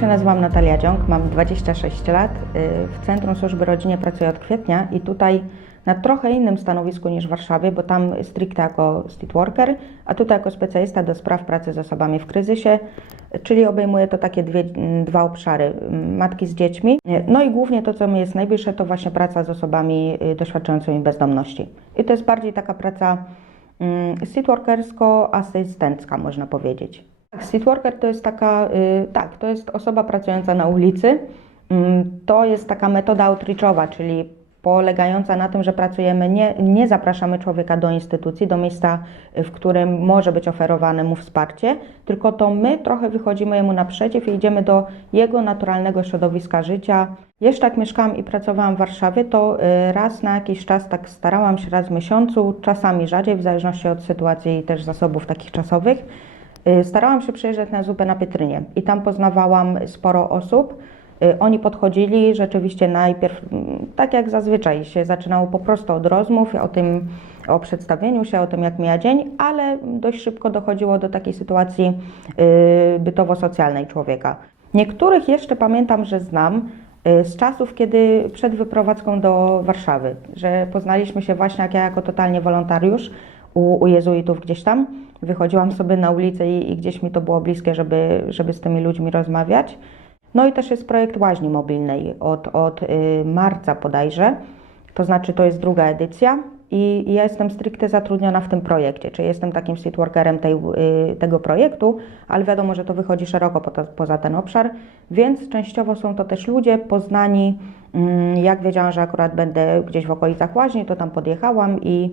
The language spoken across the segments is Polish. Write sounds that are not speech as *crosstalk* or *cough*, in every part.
się nazywam Natalia Dziąg, mam 26 lat. Y, W Centrum Służby Rodzinie pracuję od kwietnia i tutaj na trochę innym stanowisku niż w Warszawie, bo tam stricte jako street worker, a tutaj jako specjalista do spraw pracy z osobami w kryzysie, czyli obejmuje to takie dwie, dwa obszary, m, matki z dziećmi, no i głównie to, co mi jest najbliższe, to właśnie praca z osobami y, doświadczającymi bezdomności. I to jest bardziej taka praca mm, street workersko-asystencka, można powiedzieć. Street worker to jest taka, y, tak, to jest osoba pracująca na ulicy. Mm, To jest taka metoda outreachowa, czyli polegająca na tym, że pracujemy, nie, nie zapraszamy człowieka do instytucji, do miejsca, y, w którym może być oferowane mu wsparcie, tylko to my trochę wychodzimy mu naprzeciw i idziemy do jego naturalnego środowiska życia. Jeszcze jak mieszkałam i pracowałam w Warszawie, to y, raz na jakiś czas tak starałam się raz w miesiącu, czasami rzadziej, w zależności od sytuacji i też zasobów takich czasowych, Starałam się przyjeżdżać na zupę na Pietrynie i tam poznawałam sporo osób. Y, Oni podchodzili rzeczywiście najpierw, mm, tak jak zazwyczaj, się zaczynało po prostu od rozmów o tym, o przedstawieniu się, o tym jak mija dzień, ale dość szybko dochodziło do takiej sytuacji y, bytowo-socjalnej człowieka. Niektórych jeszcze pamiętam, że znam y, z czasów, kiedy przed wyprowadzką do Warszawy, że poznaliśmy się właśnie jak ja jako totalnie wolontariusz u, u jezuitów gdzieś tam. Wychodziłam sobie na ulicę i, i gdzieś mi to było bliskie, żeby, żeby z tymi ludźmi rozmawiać. No i też jest projekt łaźni mobilnej od, od y, marca bodajże, to znaczy to jest druga edycja i, ja jestem stricte zatrudniona w tym projekcie, czyli jestem takim street workerem tej, y, tego projektu, ale wiadomo, że to wychodzi szeroko poza, poza ten obszar, więc częściowo są to też ludzie poznani, mm, jak wiedziałam, że akurat będę gdzieś w okolicach łaźni, to tam podjechałam i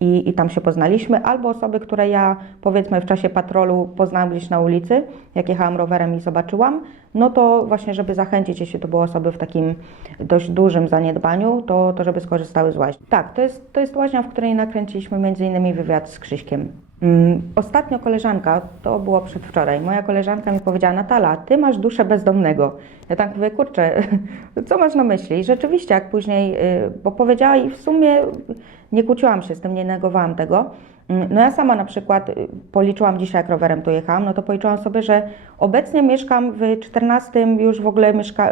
i, i tam się poznaliśmy, albo osoby, które ja powiedzmy w czasie patrolu poznałam gdzieś na ulicy, jak jechałam rowerem i zobaczyłam, no to właśnie, żeby zachęcić, jeśli to były osoby w takim dość dużym zaniedbaniu, to, to żeby skorzystały z łaźni. Tak, to jest, to jest łaźnia, w której nakręciliśmy innymi wywiad z Krzyśkiem. Mm, Ostatnio koleżanka, to było przedwczoraj, moja koleżanka mi powiedziała, Natala, ty masz duszę bezdomnego. Ja tak mówię, kurczę, *laughs* co masz na myśli? I rzeczywiście, jak później, y, bo powiedziała i w sumie nie kłóciłam się z tym, nie negowałam tego. Mm, No ja sama na przykład y, policzyłam dzisiaj, jak rowerem tu jechałam, no to policzyłam sobie, że obecnie mieszkam w 14 już w ogóle mieszka...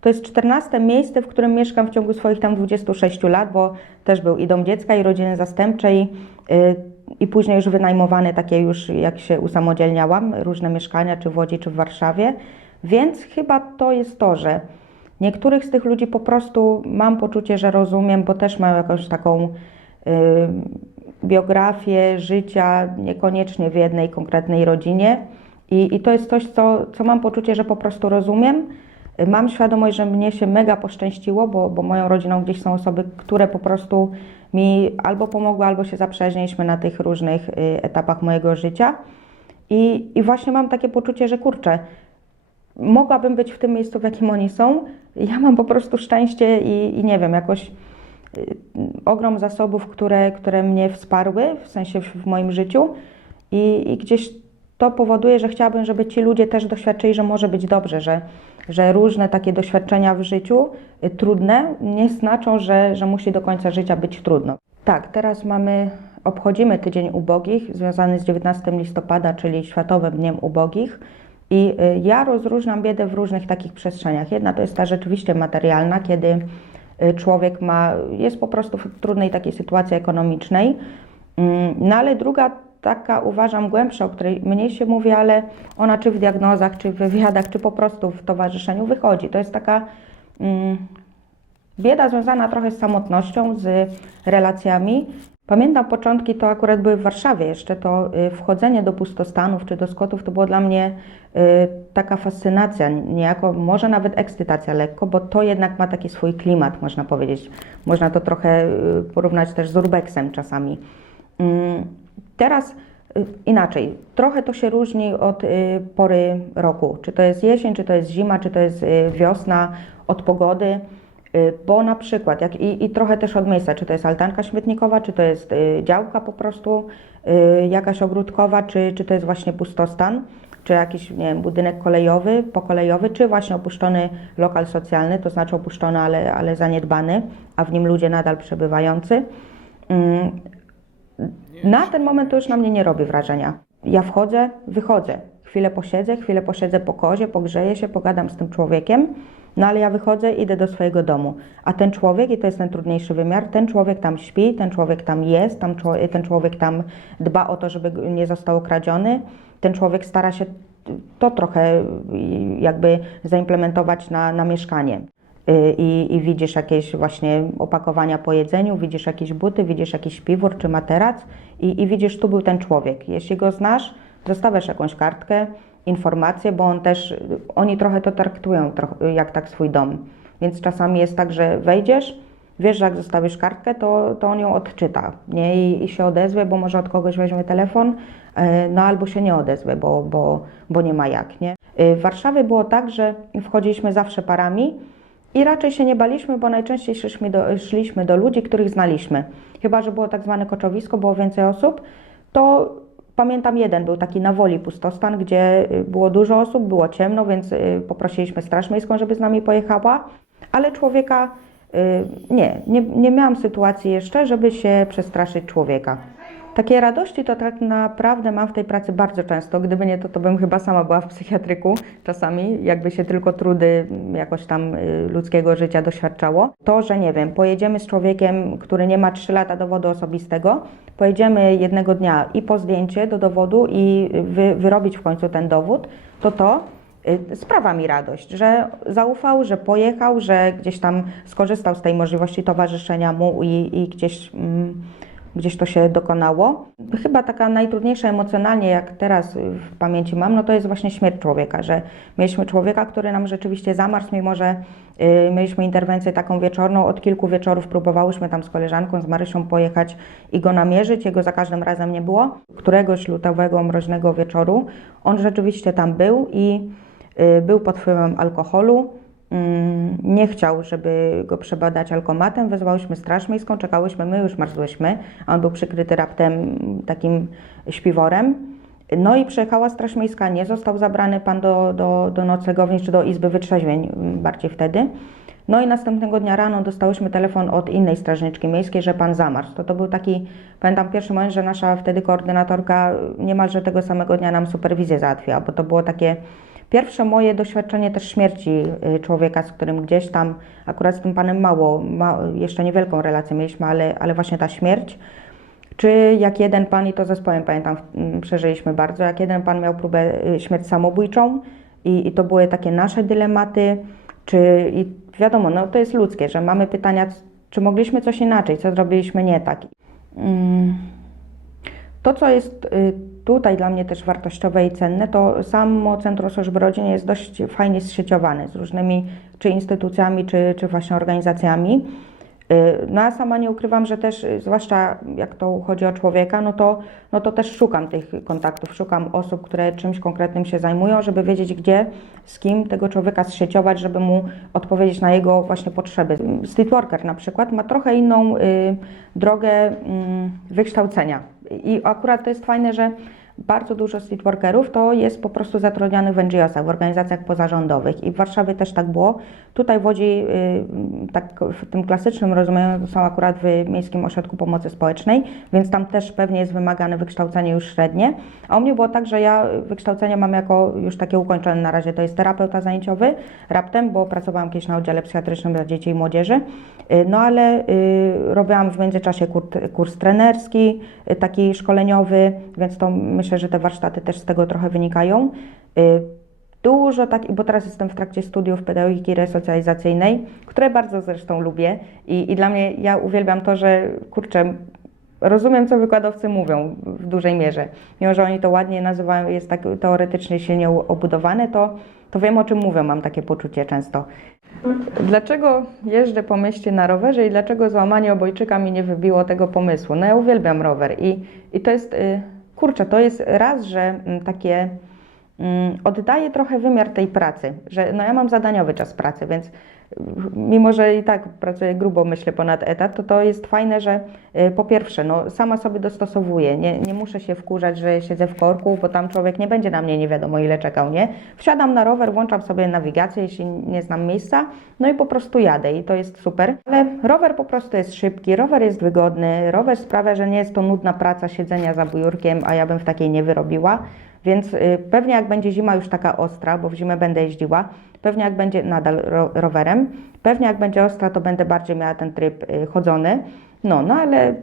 To jest 14 miejsce, w którym mieszkam w ciągu swoich tam 26 lat, bo też był i dom dziecka, i rodziny zastępczej, y, i później już wynajmowane takie już, jak się usamodzielniałam, różne mieszkania, czy w Łodzi, czy w Warszawie. Więc chyba to jest to, że niektórych z tych ludzi po prostu mam poczucie, że rozumiem, bo też mają jakąś taką y, biografię życia, niekoniecznie w jednej konkretnej rodzinie. I, i to jest coś, co, co mam poczucie, że po prostu rozumiem. Mam świadomość, że mnie się mega poszczęściło, bo, bo moją rodziną gdzieś są osoby, które po prostu mi albo pomogły, albo się zaprzyjaźniliśmy na tych różnych y, etapach mojego życia. I, I właśnie mam takie poczucie, że kurczę, mogłabym być w tym miejscu, w jakim oni są. Ja mam po prostu szczęście i, i nie wiem, jakoś y, ogrom zasobów, które, które mnie wsparły, w sensie w, w moim życiu. I, I gdzieś to powoduje, że chciałabym, żeby ci ludzie też doświadczyli, że może być dobrze, że, że różne takie doświadczenia w życiu y, trudne nie znaczą, że, że musi do końca życia być trudno. Tak, teraz mamy, obchodzimy Tydzień Ubogich, związany z 19 listopada, czyli Światowym Dniem Ubogich. I y, ja rozróżniam biedę w różnych takich przestrzeniach. Jedna to jest ta rzeczywiście materialna, kiedy y, człowiek ma, jest po prostu w trudnej takiej sytuacji ekonomicznej. Mm, No ale druga taka uważam głębsza, o której mniej się mówi, ale ona czy w diagnozach, czy w wywiadach, czy po prostu w towarzyszeniu wychodzi. To jest taka mm, bieda związana trochę z samotnością, z relacjami. Pamiętam początki, to akurat były w Warszawie jeszcze, to y, wchodzenie do pustostanów czy do skotów to było dla mnie y, taka fascynacja, niejako może nawet ekscytacja lekko, bo to jednak ma taki swój klimat, można powiedzieć. Można to trochę y, porównać też z urbexem czasami. Mm, Teraz y, inaczej, trochę to się różni od y, pory roku. Czy to jest jesień, czy to jest zima, czy to jest y, wiosna, od pogody. Bo na przykład, jak, i, i trochę też od miejsca, czy to jest altanka śmietnikowa, czy to jest działka po prostu jakaś ogródkowa, czy, czy to jest właśnie pustostan, czy jakiś nie wiem, budynek kolejowy, pokolejowy, czy właśnie opuszczony lokal socjalny, to znaczy opuszczony, ale, ale zaniedbany, a w nim ludzie nadal przebywający. Na ten moment to już na mnie nie robi wrażenia. Ja wchodzę, wychodzę. chwilę posiedzę, chwilę posiedzę po kozie, pogrzeję się, pogadam z tym człowiekiem, no ale ja wychodzę, idę do swojego domu. A ten człowiek, i to jest ten trudniejszy wymiar, ten człowiek tam śpi, ten człowiek tam jest, tam, ten człowiek tam dba o to, żeby nie został okradziony, ten człowiek stara się to trochę jakby zaimplementować na, na mieszkanie. Y, I, I widzisz jakieś właśnie opakowania po jedzeniu, widzisz jakieś buty, widzisz jakiś piwór czy materac i, i widzisz, tu był ten człowiek. Jeśli go znasz, zostawiasz jakąś kartkę, informację, bo on też, oni trochę to traktują trochę, jak tak swój dom. Więc czasami jest tak, że wejdziesz, wiesz, że jak zostawisz kartkę, to, to on ją odczyta nie? I, i się odezwie, bo może od kogoś weźmie telefon, e, no albo się nie odezwie, bo, bo, bo nie ma jak. Nie? E, W Warszawie było tak, że wchodziliśmy zawsze parami i raczej się nie baliśmy, bo najczęściej szliśmy do, szliśmy do ludzi, których znaliśmy. Chyba, że było tak zwane koczowisko, było więcej osób, to pamiętam jeden był taki na woli pustostan, gdzie y, było dużo osób, było ciemno, więc y, poprosiliśmy Straż Miejską, żeby z nami pojechała, ale człowieka y, nie, nie, nie miałam sytuacji jeszcze, żeby się przestraszyć człowieka. Takie radości to tak naprawdę mam w tej pracy bardzo często. Gdyby nie to, to bym chyba sama była w psychiatryku czasami, jakby się tylko trudy jakoś tam y, ludzkiego życia doświadczało. To, że nie wiem, pojedziemy z człowiekiem, który nie ma 3 lata dowodu osobistego, pojedziemy jednego dnia i po zdjęcie do dowodu i wy, wyrobić w końcu ten dowód, to to y, sprawia mi radość, że zaufał, że pojechał, że gdzieś tam skorzystał z tej możliwości towarzyszenia mu i, i gdzieś, mm, gdzieś to się dokonało. Chyba taka najtrudniejsza emocjonalnie, jak teraz w pamięci mam, no to jest właśnie śmierć człowieka, że mieliśmy człowieka, który nam rzeczywiście zamarzł, mimo że y, mieliśmy interwencję taką wieczorną, od kilku wieczorów próbowałyśmy tam z koleżanką, z Marysią pojechać i go namierzyć, jego za każdym razem nie było. Któregoś lutowego, mroźnego wieczoru on rzeczywiście tam był i y, był pod wpływem alkoholu. Mm, Nie chciał, żeby go przebadać alkomatem. Wezwałyśmy Straż Miejską, czekałyśmy, my już marzłyśmy, a on był przykryty raptem takim śpiworem. No i przyjechała Straż Miejska, nie został zabrany pan do, do, do noclegowni czy do Izby Wytrzeźwień mm, bardziej wtedy. No i następnego dnia rano dostałyśmy telefon od innej strażniczki miejskiej, że pan zamarzł. To, to był taki, pamiętam pierwszy moment, że nasza wtedy koordynatorka niemalże tego samego dnia nam superwizję załatwiła, bo to było takie pierwsze moje doświadczenie też śmierci y, człowieka, z którym gdzieś tam, akurat z tym panem mało, ma, jeszcze niewielką relację mieliśmy, ale, ale właśnie ta śmierć. Czy jak jeden pan, i to zespołem pamiętam, mm, przeżyliśmy bardzo, jak jeden pan miał próbę y, śmierć samobójczą i, i to były takie nasze dylematy, czy i wiadomo, no to jest ludzkie, że mamy pytania, czy mogliśmy coś inaczej, co zrobiliśmy nie tak. Mm. To, co jest y, tutaj dla mnie też wartościowe i cenne, to samo Centrum Służby Rodziny jest dość fajnie zsieciowane z różnymi czy instytucjami, czy, czy właśnie organizacjami. Y, No ja sama nie ukrywam, że też, y, zwłaszcza jak to chodzi o człowieka, no to, no to też szukam tych kontaktów, szukam osób, które czymś konkretnym się zajmują, żeby wiedzieć gdzie, z kim tego człowieka zsieciować, żeby mu odpowiedzieć na jego właśnie potrzeby. Streetworker na przykład ma trochę inną y, drogę mm, wykształcenia i akurat to jest fajne, że bardzo dużo streetworkerów to jest po prostu zatrudnianych w NGO-sach, w organizacjach pozarządowych i w Warszawie też tak było. Tutaj w Łodzi, y, tak w tym klasycznym rozumieniu, są akurat w Miejskim Ośrodku Pomocy Społecznej, więc tam też pewnie jest wymagane wykształcenie już średnie. A u mnie było tak, że ja wykształcenie mam jako już takie ukończone na razie, to jest terapeuta zajęciowy raptem, bo pracowałam kiedyś na oddziale psychiatrycznym dla dzieci i młodzieży, Y, no ale y, robiłam w międzyczasie kurs, kurs trenerski, taki szkoleniowy, więc to myślę, że te warsztaty też z tego trochę wynikają. Y, Dużo tak, bo teraz jestem w trakcie studiów pedagogiki resocjalizacyjnej, które bardzo zresztą lubię i, i dla mnie, ja uwielbiam to, że kurczę, rozumiem, co wykładowcy mówią w dużej mierze. Mimo, że oni to ładnie nazywają, jest tak teoretycznie silnie obudowane, to, to wiem, o czym mówią, mam takie poczucie często. Dlaczego jeżdżę po mieście na rowerze i dlaczego złamanie obojczyka mi nie wybiło tego pomysłu? No ja uwielbiam rower i, i to jest, y, kurczę, to jest raz, że mm, takie mm, oddaje trochę wymiar tej pracy, że no ja mam zadaniowy czas pracy, więc mimo że i tak pracuję grubo, myślę, ponad etat, to to jest fajne, że y, po pierwsze, no, sama sobie dostosowuję, nie, nie muszę się wkurzać, że siedzę w korku, bo tam człowiek nie będzie na mnie nie wiadomo ile czekał, nie? Wsiadam na rower, włączam sobie nawigację, jeśli nie znam miejsca, no i po prostu jadę i to jest super. Ale rower po prostu jest szybki, rower jest wygodny, rower sprawia, że nie jest to nudna praca siedzenia za biurkiem, a ja bym w takiej nie wyrobiła. Więc y, pewnie jak będzie zima już taka ostra, bo w zimę będę jeździła, pewnie jak będzie nadal ro, rowerem, pewnie jak będzie ostra, to będę bardziej miała ten tryb y, chodzony. No, no ale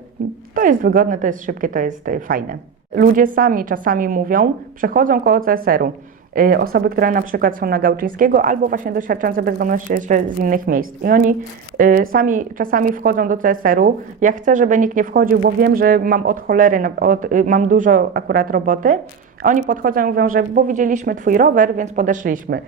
to jest wygodne, to jest szybkie, to jest y, fajne. Ludzie sami czasami mówią, przechodzą koło CSR-u. Y, Osoby, które na przykład są na Gałczyńskiego albo właśnie doświadczające bezdomności jeszcze z innych miejsc. I oni y, sami czasami wchodzą do CSR-u. Ja chcę, żeby nikt nie wchodził, bo wiem, że mam od cholery, od, y, mam dużo akurat roboty. Oni podchodzą i mówią, że bo widzieliśmy twój rower, więc podeszliśmy.